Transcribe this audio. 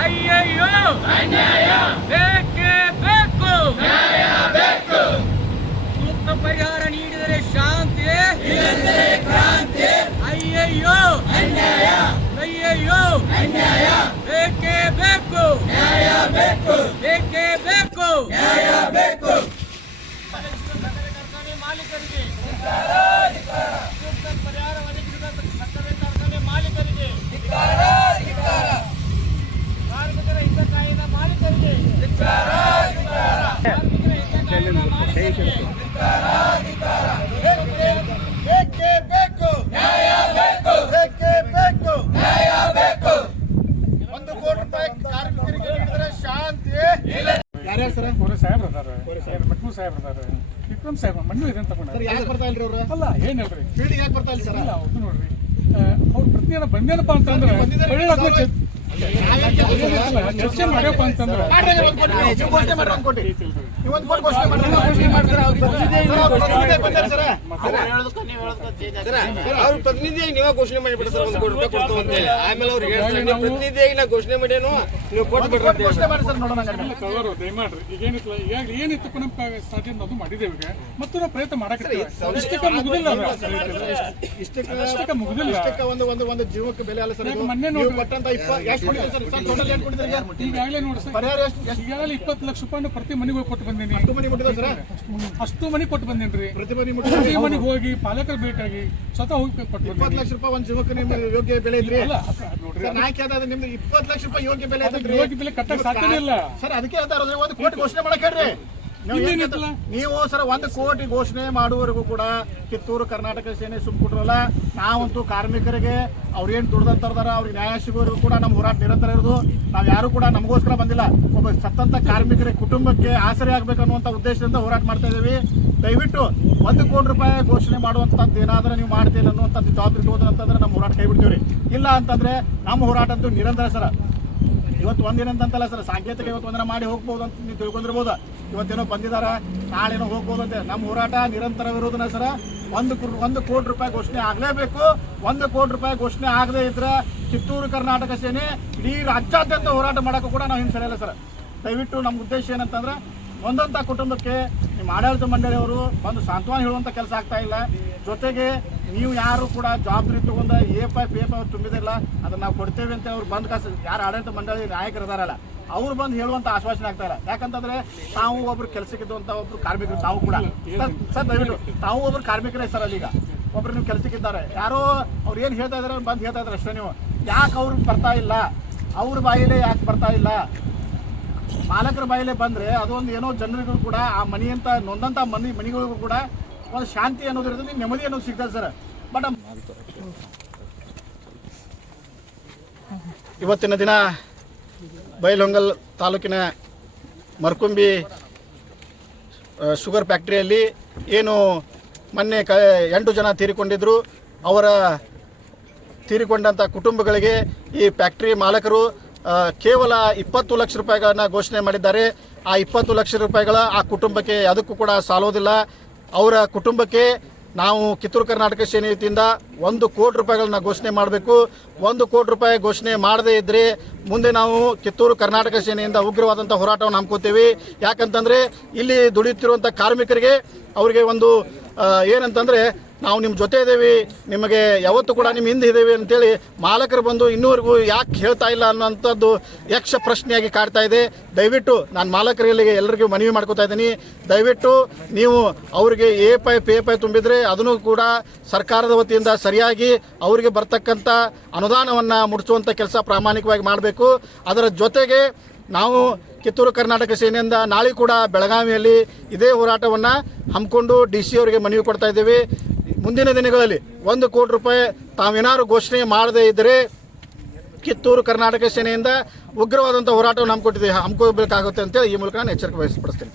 ಅಯ್ಯಯ್ಯೋ ಬೇಕೇ ಬೇಕು, ಸೂಕ್ತ ಪರಿಹಾರ ನೀಡಿದರೆ ಶಾಂತಿ, ಅಯ್ಯಯ್ಯೋ ಅಯ್ಯಯ್ಯೋ ಬೇಕೇ ಬೇಕು, ಬೇಕೇ ಬೇಕು, ಕಾರ್ಖಾನೆ ಮಾಲೀಕರಿಗೆ ಸೂಕ್ತ ಪರಿಹಾರ ಒದಗಿಸಿದ ಸಕ್ಕರೆ ಕಾರ್ಖಾನೆ ಮಾಲೀಕರಿಗೆ, ಕಾರ್ಮಿಕರ ಹಿತ ಕಾಯ್ದ ಮಾಲೀಕರಿಗೆ, ಕಾರ್ಮಿಕರ ಹಿತ ಕಾಯ್ದ ಮಾಲೀಕರಿಗೆ ಬೇಕೇ ಬೇಕು, ನ್ಯಾಯ ಬೇಕು, ಬೇಕೇ ಬೇಕು, ನ್ಯಾಯ ಬೇಕು. 1 ಕೋಟಿ ರೂಪಾಯಿ ಕಾರ್ಮಿಕರಿಗೆ ನೀಡಿದರೆ ಶಾಂತಿ. ಯಾರ್ಯಾರು ಸರ್? ಕೋರೆ ಸಾಹೇಬ್ರ ಅದಾರ, ಮಟ್ಮೂರ್ ಸಾಹೇಬ್ರ ಅದಾರ, ವಿಕ್ರಮ್ ಸಾಹೇಬ್ ಮಣ್ಣು ಇದನ್ನ ತಗೊಂಡ್ರೆ ಯಾಕೆ ಬರ್ತಾ ಇಲ್ರಿ ಅವ್ರು? ಅಲ್ಲ ಏನಿಲ್ರಿ ಫೀಲ್ಡಿಗೆ ಯಾಕೆ ಬರ್ತಾ ಇಲ್ಲ ಸರ್? ಇಲ್ಲ ಅವ್ರು ನೋಡ್ರಿ ಅವ್ರ ಪ್ರತಿಯೊಂದು ಬಂದೇನಪ್ಪ ಅಂತಂದ್ರೆ ಚರ್ಚೆ ಮಾಡ್ಯಪ್ಪ ಅಂತಂದ್ರೆ ಅವ್ರ ಪ್ರತಿನಿಧಿಯಾಗಿ ನೀವೇ ಘೋಷಣೆ ಮಾಡಿಬಿಡ್ರಿ ಸರ್, 1 ಕೋಟಿ ರೂಪಾಯಿ ಕೊಡ್ತು ಅಂತ ಹೇಳಿ. ಆಮೇಲೆ ಅವ್ರು ಹೇಳ್ತಾರೆ ಪ್ರತಿನಿಧಿಯಾಗಿ ನಾ ಘೋಷಣೆ ಮಾಡೇನು, ನೀವು ಕೊಟ್ಬಿಡ್ರಿ. ಕವರು ದಯಮಾಡ್ರಿ ಈಗೇನಿತ್ತು ಏನಿತ್ತು ನಮ್ಮ ಸಾಧ್ಯ ಅದು ಮಾಡಿದ್ದೇವೆ ಈಗ, ಮತ್ತು ನಾವು ಪ್ರಯತ್ನ ಮಾಡಕ್ಕೆ ಇಷ್ಟಕ್ಕೆ ಮುಗಿದಿಲ್ಲ, ಇಷ್ಟಕ್ಕೆ ಮುಗಿದಿಲ್ಲ. ಒಂದು ಜೀವಕ್ಕೆ ಬೆಲೆ ಅಲ್ಲ ಸರ್. ಮೊನ್ನೆ ನೀವು ಕೊಟ್ಟಂತ ಎಷ್ಟು ಕೊಟ್ಟಿದ್ದೀರಿ ಸರ್? ಟೋಟಲ್ ಎಷ್ಟು ಕೊಟ್ಟಿದ್ದೀರಿ? ಈಗಾಗಲೇ ನೋಡಿ ಸರ್, ಪರಿಹಾರ ಎಷ್ಟು? ಈಗಾಗಲೇ 20 ಲಕ್ಷ ರೂಪಾಯಿ ಪ್ರತಿ ಮನೆಗೆ ಹೋಗಿ ಕೊಟ್ಟು ಬಂದೀನಿ. ಅಷ್ಟು ಮನೆ ಮುಟ್ಟಿದ ಸರ್? ಅಷ್ಟು ಮನೆ ಕೊಟ್ಟು ಬಂದೇನ್ರಿ. ಪ್ರತಿ ಮನೆ ಪ್ರತಿ ಮನೆಗೆ ಹೋಗಿ ಪಾಲಕರು ಭೇಟಿಯಾಗಿ ಸ್ವತಃ ಹೋಗಿ ಕೊಟ್ಟು 20 ಲಕ್ಷ ರೂಪಾಯಿ ಒಂದು ಜೀವಕ್ಕೆ ನಿಮ್ಗೆ ಯೋಗ್ಯ ಬೆಲೆ ಇದ್ರಿ ನೋಡ್ರಿ. ಸರ್. ನಾ ಕೇಳ್ದ ನಿಮ್ದು 20 ಲಕ್ಷ ರೂಪಾಯಿ ಯೋಗ್ಯ ಬೆಲೆ ಐತ್ರಿ. ಯೋಗ್ಯ ಬೆಲೆ ಕಟ್ಟಕ್ಕೆ ಸಾಧ್ಯನೇ ಇಲ್ಲ ಸರ್. ಅದಕ್ಕೆ ಹೇಳ್ತಾ ಇರೋದು 1 ಕೋಟಿ ಘೋಷಣೆ ಮಾಡಕ್ ಹೇಳ್ರಿ ನೀವು ಸರ್. 1 ಕೋಟಿ ಘೋಷಣೆ ಮಾಡುವವರೆಗೂ ಕೂಡ ಕಿತ್ತೂರು ಕರ್ನಾಟಕ ಸೇನೆ ಸುಮ್ಕೊಟ್ರಲ್ಲ. ನಾವಂತೂ ಕಾರ್ಮಿಕರಿಗೆ ಅವ್ರೇನ್ ದುಡ್ದಂತಾರ ಅವ್ರಿಗೆ ನ್ಯಾಯ ಸಿಗೋವರೆಗೂ ಕೂಡ ನಮ್ಮ ಹೋರಾಟ ನಿರಂತರ ಇರೋದು. ನಾವ್ ಯಾರು ಕೂಡ ನಮಗೋಸ್ಕರ ಬಂದಿಲ್ಲ, ಒಬ್ಬ ಸತ್ತಂತ ಕಾರ್ಮಿಕರ ಕುಟುಂಬಕ್ಕೆ ಆಸರೆ ಆಗ್ಬೇಕು ಅನ್ನುವಂತ ಉದ್ದೇಶದಿಂದ ಹೋರಾಟ ಮಾಡ್ತಾ ಇದ್ದೀವಿ. ದಯವಿಟ್ಟು 1 ಕೋಟಿ ರೂಪಾಯಿ ಘೋಷಣೆ ಮಾಡುವಂತದ್ದು ಏನಾದ್ರೆ ನೀವು ಮಾಡ್ತೀರಿ ಅನ್ನುವಂಥದ್ದು ಜವಾಬ್ದಾರಿ ತಗೋದಂತಂದ್ರೆ ನಮ್ಮ ಹೋರಾಟ ಕೈ ಬಿಡ್ತೀವ್ರಿ. ಇಲ್ಲ ಅಂತಂದ್ರೆ ನಮ್ಮ ಹೋರಾಟ ಅಂತೂ ನಿರಂತರ ಸರ್. ಇವತ್ತು ಒಂದಿನ ಅಂತಲ್ಲ ಸರ್, ಸಾಂಕೇತಿಕ ಇವತ್ತು ಒಂದಿನ ಮಾಡಿ ಹೋಗ್ಬೋದು ಅಂತ ನೀವು ತಿಳ್ಕೊಂಡಿರ್ಬೋದು. ಇವತ್ತೇನೋ ಬಂದಿದಾರ, ನಾಳೆನೋ ಹೋಗ್ಬೋದು ಅಂತ. ನಮ್ಮ ಹೋರಾಟ ನಿರಂತರವಿರೋದನ್ನ ಸರ್. 1 ಕೋಟಿ ರೂಪಾಯಿ ಘೋಷಣೆ ಆಗಲೇಬೇಕು. 1 ಕೋಟಿ ರೂಪಾಯಿ ಘೋಷಣೆ ಆಗದೇ ಇದ್ರೆ ಕಿತ್ತೂರು ಕರ್ನಾಟಕ ಸೇನೆ ಇಡೀ ರಾಜ್ಯಾದ್ಯಂತ ಹೋರಾಟ ಮಾಡೋಕ್ಕೂ ಕೂಡ ನಾವು ಹಿಂಸರಿಯಲ್ಲ ಸರ್. ದಯವಿಟ್ಟು ನಮ್ಮ ಉದ್ದೇಶ ಏನಂತಂದ್ರೆ ಒಂದಂಥ ಕುಟುಂಬಕ್ಕೆ ನಿಮ್ಮ ಆಡಳಿತ ಮಂಡಳಿಯವರು ಬಂದು ಸಾಂತ್ವನ ಹೇಳುವಂಥ ಕೆಲಸ ಆಗ್ತಾ ಇಲ್ಲ. ಜೊತೆಗೆ ನೀವು ಯಾರು ಕೂಡ ಜವಾಬ್ದಾರಿ ತಗೊಂಡ ಎ5 ಪೇಪ ಅವ್ರು ತುಂಬಿದಿಲ್ಲ, ಅದನ್ನ ನಾವು ಕೊಡ್ತೇವೆ ಅಂತ ಅವ್ರು ಬಂದ್ ಕಾಸು ಯಾರು ಆಡಳಿತ ಮಂಡಳಿ ನಾಯಕರು ಇದಾರಲ್ಲ ಅವ್ರು ಬಂದು ಹೇಳುವಂತ ಆಶ್ವಾಸನೆ ಆಗ್ತಾ ಇಲ್ಲ. ಯಾಕಂತಂದ್ರೆ ತಾವು ಒಬ್ರು ಕೆಲಸಕ್ಕಿದ್ದಂತ ಒಬ್ರು ಕಾರ್ಮಿಕರು ತಾವು ಕೂಡ ಸರ್. ದಯವಿಟ್ಟು ತಾವು ಒಬ್ರು ಕಾರ್ಮಿಕರೇ ಸರ್. ಅಲ್ಲಿ ಈಗ ಒಬ್ರು ನೀವು ಕೆಲಸಕ್ಕಿದ್ದಾರೆ, ಯಾರೋ ಅವ್ರು ಏನು ಹೇಳ್ತಾ ಇದಾರೆ ಬಂದು ಹೇಳ್ತಾ ಇದಾರೆ ಅಷ್ಟೇ. ನೀವು ಯಾಕೆ ಅವ್ರಿಗೆ ಬರ್ತಾ ಇಲ್ಲ, ಅವ್ರ ಬಾಯಿಲೇ ಯಾಕೆ ಬರ್ತಾ ಇಲ್ಲ? ಮಾಲಕರ ಬಾಯಿಲೆ ಬಂದ್ರೆ ಅದೊಂದು ಏನೋ ಜನರಿಗೂ ಕೂಡ ಆ ಮನೆಯಂತ ನೊಂದಂತ ಮನೆಗಳಿಗೂ ಕೂಡ ಒಂದು ಶಾಂತಿ ಅನ್ನೋದಿರ್ತದೆ, ನೆಮ್ಮದಿ ಅನ್ನೋದು ಸಿಗ್ತದೆ ಸರ್. ಬಟ್ ಇವತ್ತಿನ ದಿನ ಬೈಲಹೊಂಗಲ್ ತಾಲೂಕಿನ ಮರ್ಕುಂಬಿ ಶುಗರ್ ಫ್ಯಾಕ್ಟ್ರಿಯಲ್ಲಿ ಏನು ಮೊನ್ನೆ 8 ಜನ ತೀರಿಕೊಂಡಿದ್ರು, ಅವರ ತೀರಿಕೊಂಡಂಥ ಕುಟುಂಬಗಳಿಗೆ ಈ ಫ್ಯಾಕ್ಟ್ರಿ ಮಾಲಕರು ಕೇವಲ 20 ಲಕ್ಷ ರೂಪಾಯಿಗಳನ್ನ ಘೋಷಣೆ ಮಾಡಿದ್ದಾರೆ. ಆ 20 ಲಕ್ಷ ರೂಪಾಯಿಗಳ ಆ ಕುಟುಂಬಕ್ಕೆ ಅದಕ್ಕೂ ಕೂಡ ಸಾಲೋದಿಲ್ಲ. ಅವರ ಕುಟುಂಬಕ್ಕೆ ನಾವು ಕಿತ್ತೂರು ಕರ್ನಾಟಕ ಸೇನೆ ವತಿಯಿಂದ 1 ಕೋಟಿ ರೂಪಾಯಿಗಳನ್ನ ಘೋಷಣೆ ಮಾಡಬೇಕು. 1 ಕೋಟಿ ರೂಪಾಯಿ ಘೋಷಣೆ ಮಾಡದೇ ಇದ್ದರೆ ಮುಂದೆ ನಾವು ಕಿತ್ತೂರು ಕರ್ನಾಟಕ ಸೇನೆಯಿಂದ ಉಗ್ರವಾದಂಥ ಹೋರಾಟವನ್ನು ಹಮ್ಮಿಕೊಳ್ತೀವಿ. ಯಾಕಂತಂದರೆ ಇಲ್ಲಿ ದುಡಿಯುತ್ತಿರುವಂಥ ಕಾರ್ಮಿಕರಿಗೆ ಅವರಿಗೆ ಒಂದು ಏನಂತಂದರೆ ನಾವು ನಿಮ್ಮ ಜೊತೆ ಇದ್ದೇವೆ, ನಿಮಗೆ ಯಾವತ್ತೂ ಕೂಡ ನಿಮ್ಮ ಹಿಂದೆ ಇದ್ದೇವೆ ಅಂತೇಳಿ ಮಾಲಕರು ಬಂದು ಇನ್ನೂವರೆಗೂ ಯಾಕೆ ಹೇಳ್ತಾ ಇಲ್ಲ ಅನ್ನೋಂಥದ್ದು ಯಕ್ಷ ಪ್ರಶ್ನೆಯಾಗಿ ಕಾಡ್ತಾ ಇದೆ. ದಯವಿಟ್ಟು ನಾನು ಮಾಲಕರಿಗೆ ಎಲ್ಲರಿಗೂ ಮನವಿ ಮಾಡ್ಕೋತಾ ಇದ್ದೀನಿ, ದಯವಿಟ್ಟು ನೀವು ಅವರಿಗೆ ಎ5 ಪೇ5 ತುಂಬಿದರೆ ಅದನ್ನು ಕೂಡ ಸರ್ಕಾರದ ವತಿಯಿಂದ ಸರಿಯಾಗಿ ಅವರಿಗೆ ಬರ್ತಕ್ಕಂಥ ಅನುದಾನವನ್ನು ಮುಡಿಸುವಂಥ ಕೆಲಸ ಪ್ರಾಮಾಣಿಕವಾಗಿ ಮಾಡಬೇಕು. ಅದರ ಜೊತೆಗೆ ನಾವು ಕಿತ್ತೂರು ಕರ್ನಾಟಕ ಸೇನೆಯಿಂದ ನಾಳೆ ಕೂಡ ಬೆಳಗಾವಿಯಲ್ಲಿ ಇದೇ ಹೋರಾಟವನ್ನು ಹಮ್ಮಿಕೊಂಡು DC ಅವರಿಗೆ ಮನವಿ ಕೊಡ್ತಾ ಇದ್ದೀವಿ. ಮುಂದಿನ ದಿನಗಳಲ್ಲಿ 1 ಕೋಟಿ ರೂಪಾಯಿ ತಾವೇನಾದ್ರು ಘೋಷಣೆ ಮಾಡದೇ ಇದ್ದರೆ ಕಿತ್ತೂರು ಕರ್ನಾಟಕ ಸೇನೆಯಿಂದ ಉಗ್ರವಾದಂಥ ಹೋರಾಟವನ್ನು ಹಮ್ಮಿಕೊಟ್ಟಿದ್ದೀವಿ, ಹಮ್ಮಿಕೊಳ್ಬೇಕಾಗುತ್ತೆ ಅಂತೇಳಿ ಈ ಮೂಲಕ ನಾನು ಎಚ್ಚರಿಕೆ ವಹಿಸ್ಪಡಿಸ್ತೇನೆ.